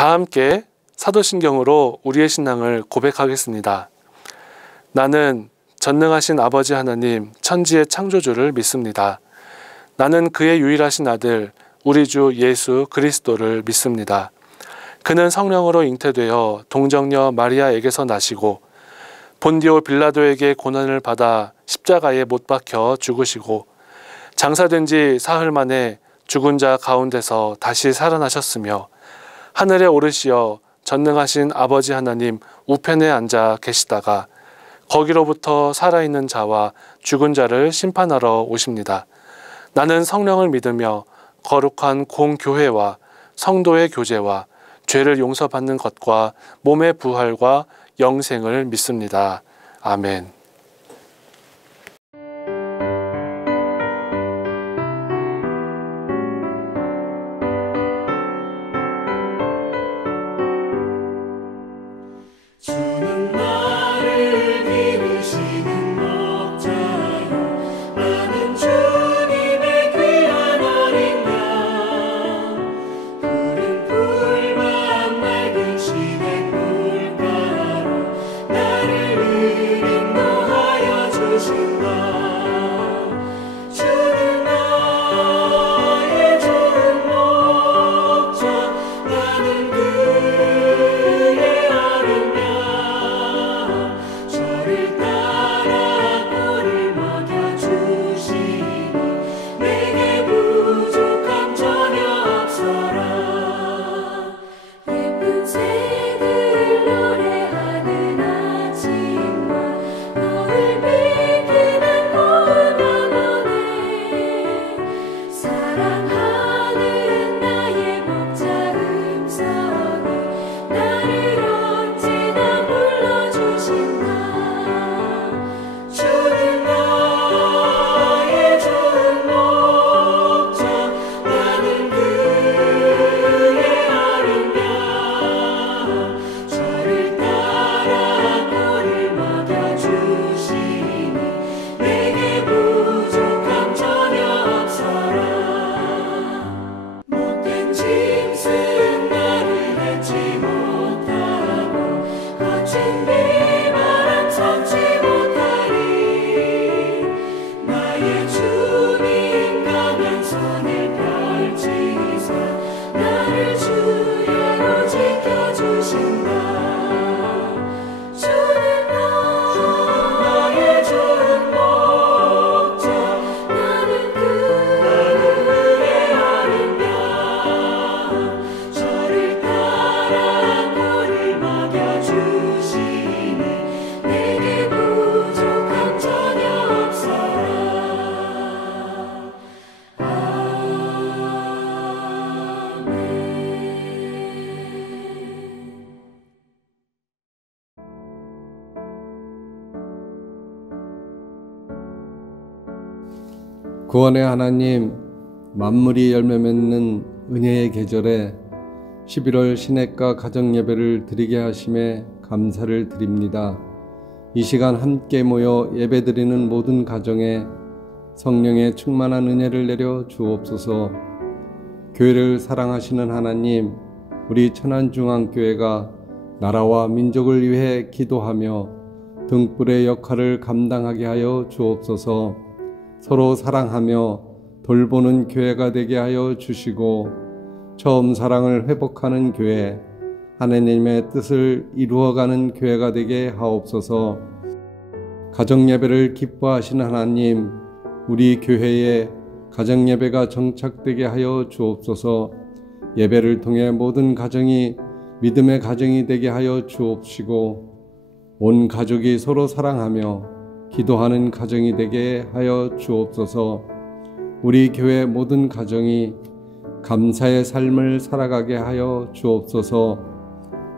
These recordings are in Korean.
다 함께 사도신경으로 우리의 신앙을 고백하겠습니다. 나는 전능하신 아버지 하나님 천지의 창조주를 믿습니다. 나는 그의 유일하신 아들 우리 주 예수 그리스도를 믿습니다. 그는 성령으로 잉태되어 동정녀 마리아에게서 나시고 본디오 빌라도에게 고난을 받아 십자가에 못 박혀 죽으시고 장사된 지 사흘 만에 죽은 자 가운데서 다시 살아나셨으며 하늘에 오르시어 전능하신 아버지 하나님 우편에 앉아 계시다가 거기로부터 살아있는 자와 죽은 자를 심판하러 오십니다. 나는 성령을 믿으며 거룩한 공교회와 성도의 교제와 죄를 용서받는 것과 몸의 부활과 영생을 믿습니다. 아멘. 구원의 하나님, 만물이 열매 맺는 은혜의 계절에 11월 시냇가 가정예배를 드리게 하심에 감사를 드립니다. 이 시간 함께 모여 예배드리는 모든 가정에 성령의 충만한 은혜를 내려 주옵소서. 교회를 사랑하시는 하나님, 우리 천안중앙교회가 나라와 민족을 위해 기도하며 등불의 역할을 감당하게 하여 주옵소서. 서로 사랑하며 돌보는 교회가 되게 하여 주시고 처음 사랑을 회복하는 교회, 하나님의 뜻을 이루어가는 교회가 되게 하옵소서. 가정예배를 기뻐하시는 하나님, 우리 교회에 가정예배가 정착되게 하여 주옵소서. 예배를 통해 모든 가정이 믿음의 가정이 되게 하여 주옵시고 온 가족이 서로 사랑하며 기도하는 가정이 되게 하여 주옵소서. 우리 교회 모든 가정이 감사의 삶을 살아가게 하여 주옵소서.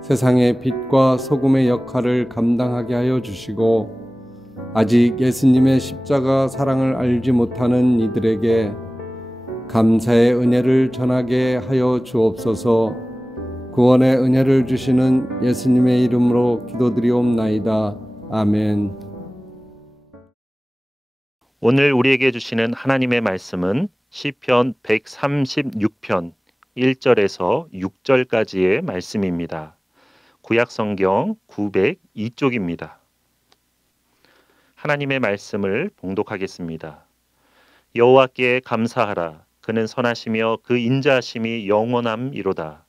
세상의 빛과 소금의 역할을 감당하게 하여 주시고 아직 예수님의 십자가 사랑을 알지 못하는 이들에게 감사의 은혜를 전하게 하여 주옵소서. 구원의 은혜를 주시는 예수님의 이름으로 기도드리옵나이다. 아멘. 오늘 우리에게 주시는 하나님의 말씀은 시편 136편 1절에서 6절까지의 말씀입니다. 구약성경 902쪽입니다. 하나님의 말씀을 봉독하겠습니다. 여호와께 감사하라. 그는 선하시며 그 인자하심이 영원함이로다.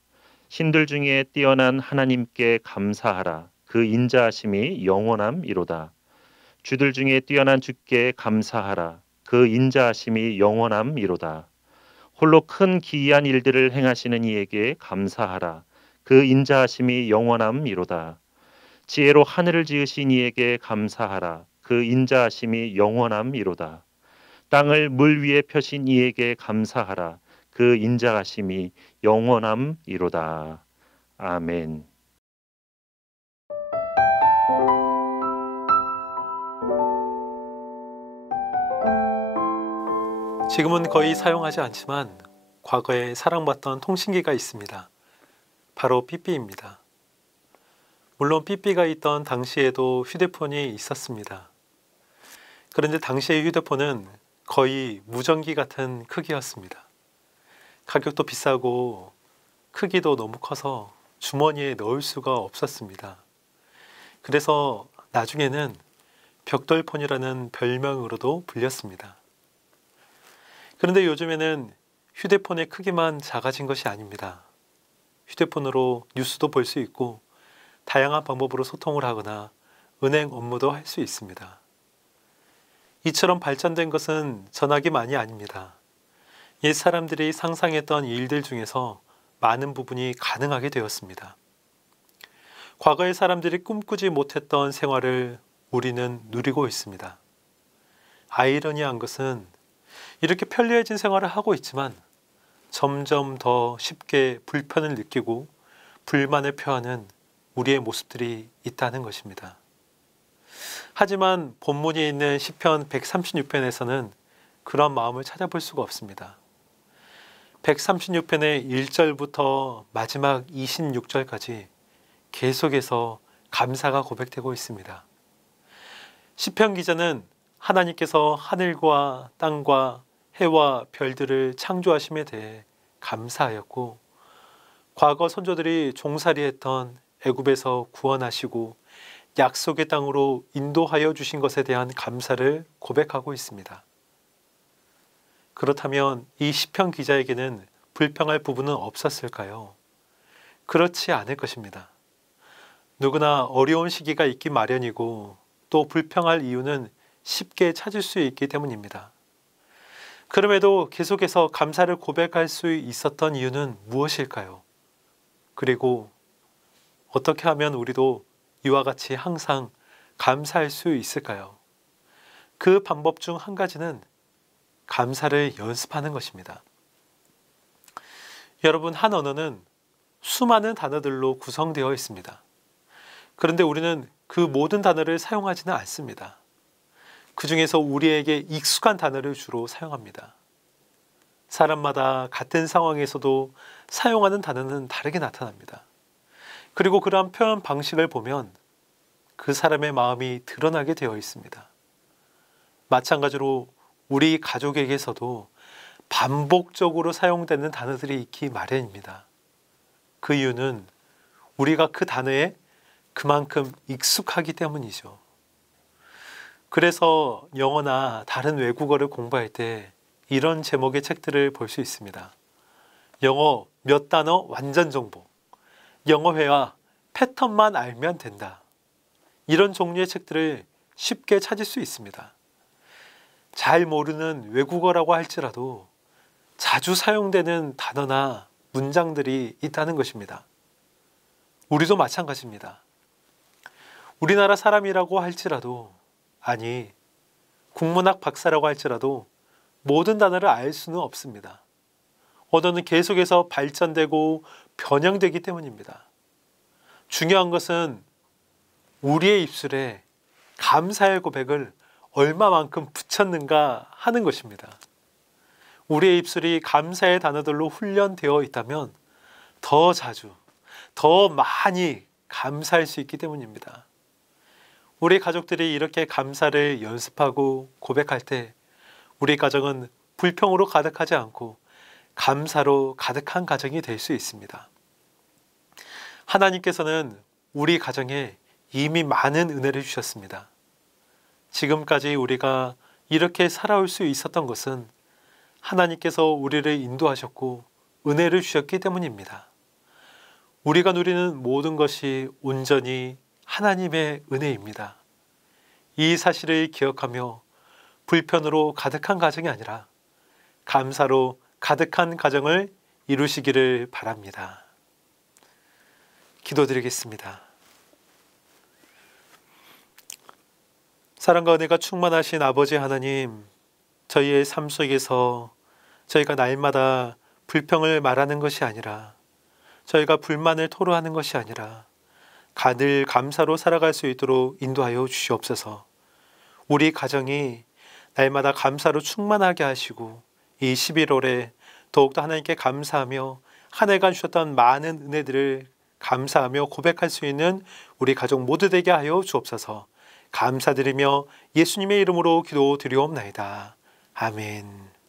신들 중에 뛰어난 하나님께 감사하라. 그 인자하심이 영원함이로다. 주들 중에 뛰어난 주께 감사하라. 그 인자하심이 영원함이로다. 홀로 큰 기이한 일들을 행하시는 이에게 감사하라. 그 인자하심이 영원함이로다. 지혜로 하늘을 지으신 이에게 감사하라. 그 인자하심이 영원함이로다. 땅을 물 위에 펴신 이에게 감사하라. 그 인자하심이 영원함이로다. 아멘. 지금은 거의 사용하지 않지만 과거에 사랑받던 통신기가 있습니다. 바로 삐삐입니다. 물론 삐삐가 있던 당시에도 휴대폰이 있었습니다. 그런데 당시의 휴대폰은 거의 무전기 같은 크기였습니다. 가격도 비싸고 크기도 너무 커서 주머니에 넣을 수가 없었습니다. 그래서 나중에는 벽돌폰이라는 별명으로도 불렸습니다. 그런데 요즘에는 휴대폰의 크기만 작아진 것이 아닙니다. 휴대폰으로 뉴스도 볼 수 있고 다양한 방법으로 소통을 하거나 은행 업무도 할 수 있습니다. 이처럼 발전된 것은 전화기만이 아닙니다. 옛 사람들이 상상했던 일들 중에서 많은 부분이 가능하게 되었습니다. 과거의 사람들이 꿈꾸지 못했던 생활을 우리는 누리고 있습니다. 아이러니한 것은 이렇게 편리해진 생활을 하고 있지만 점점 더 쉽게 불편을 느끼고 불만을 표하는 우리의 모습들이 있다는 것입니다. 하지만 본문에 있는 시편 136편에서는 그런 마음을 찾아볼 수가 없습니다. 136편의 1절부터 마지막 26절까지 계속해서 감사가 고백되고 있습니다. 시편 기자는 하나님께서 하늘과 땅과 해와 별들을 창조하심에 대해 감사하였고, 과거 선조들이 종살이했던 애굽에서 구원하시고 약속의 땅으로 인도하여 주신 것에 대한 감사를 고백하고 있습니다. 그렇다면 이 시편 기자에게는 불평할 부분은 없었을까요? 그렇지 않을 것입니다. 누구나 어려운 시기가 있기 마련이고 또 불평할 이유는 쉽게 찾을 수 있기 때문입니다. 그럼에도 계속해서 감사를 고백할 수 있었던 이유는 무엇일까요? 그리고 어떻게 하면 우리도 이와 같이 항상 감사할 수 있을까요? 그 방법 중 한 가지는 감사를 연습하는 것입니다. 여러분, 한 언어는 수많은 단어들로 구성되어 있습니다. 그런데 우리는 그 모든 단어를 사용하지는 않습니다. 그 중에서 우리에게 익숙한 단어를 주로 사용합니다. 사람마다 같은 상황에서도 사용하는 단어는 다르게 나타납니다. 그리고 그러한 표현 방식을 보면 그 사람의 마음이 드러나게 되어 있습니다. 마찬가지로 우리 가족에게서도 반복적으로 사용되는 단어들이 있기 마련입니다. 그 이유는 우리가 그 단어에 그만큼 익숙하기 때문이죠. 그래서 영어나 다른 외국어를 공부할 때 이런 제목의 책들을 볼 수 있습니다. 영어 몇 단어 완전 정보, 영어 회화 패턴만 알면 된다. 이런 종류의 책들을 쉽게 찾을 수 있습니다. 잘 모르는 외국어라고 할지라도 자주 사용되는 단어나 문장들이 있다는 것입니다. 우리도 마찬가지입니다. 우리나라 사람이라고 할지라도, 아니 국문학 박사라고 할지라도 모든 단어를 알 수는 없습니다. 언어는 계속해서 발전되고 변형되기 때문입니다. 중요한 것은 우리의 입술에 감사의 고백을 얼마만큼 붙였는가 하는 것입니다. 우리의 입술이 감사의 단어들로 훈련되어 있다면 더 자주, 더 많이 감사할 수 있기 때문입니다. 우리 가족들이 이렇게 감사를 연습하고 고백할 때 우리 가정은 불평으로 가득하지 않고 감사로 가득한 가정이 될 수 있습니다. 하나님께서는 우리 가정에 이미 많은 은혜를 주셨습니다. 지금까지 우리가 이렇게 살아올 수 있었던 것은 하나님께서 우리를 인도하셨고 은혜를 주셨기 때문입니다. 우리가 누리는 모든 것이 온전히 하나님의 은혜입니다. 이 사실을 기억하며 불편으로 가득한 가정이 아니라 감사로 가득한 가정을 이루시기를 바랍니다. 기도드리겠습니다. 사랑과 은혜가 충만하신 아버지 하나님, 저희의 삶 속에서 저희가 날마다 불평을 말하는 것이 아니라, 저희가 불만을 토로하는 것이 아니라 늘 감사로 살아갈 수 있도록 인도하여 주시옵소서. 우리 가정이 날마다 감사로 충만하게 하시고 이 11월에 더욱더 하나님께 감사하며 한 해간 주셨던 많은 은혜들을 감사하며 고백할 수 있는 우리 가족 모두 되게 하여 주옵소서. 감사드리며 예수님의 이름으로 기도드리옵나이다. 아멘.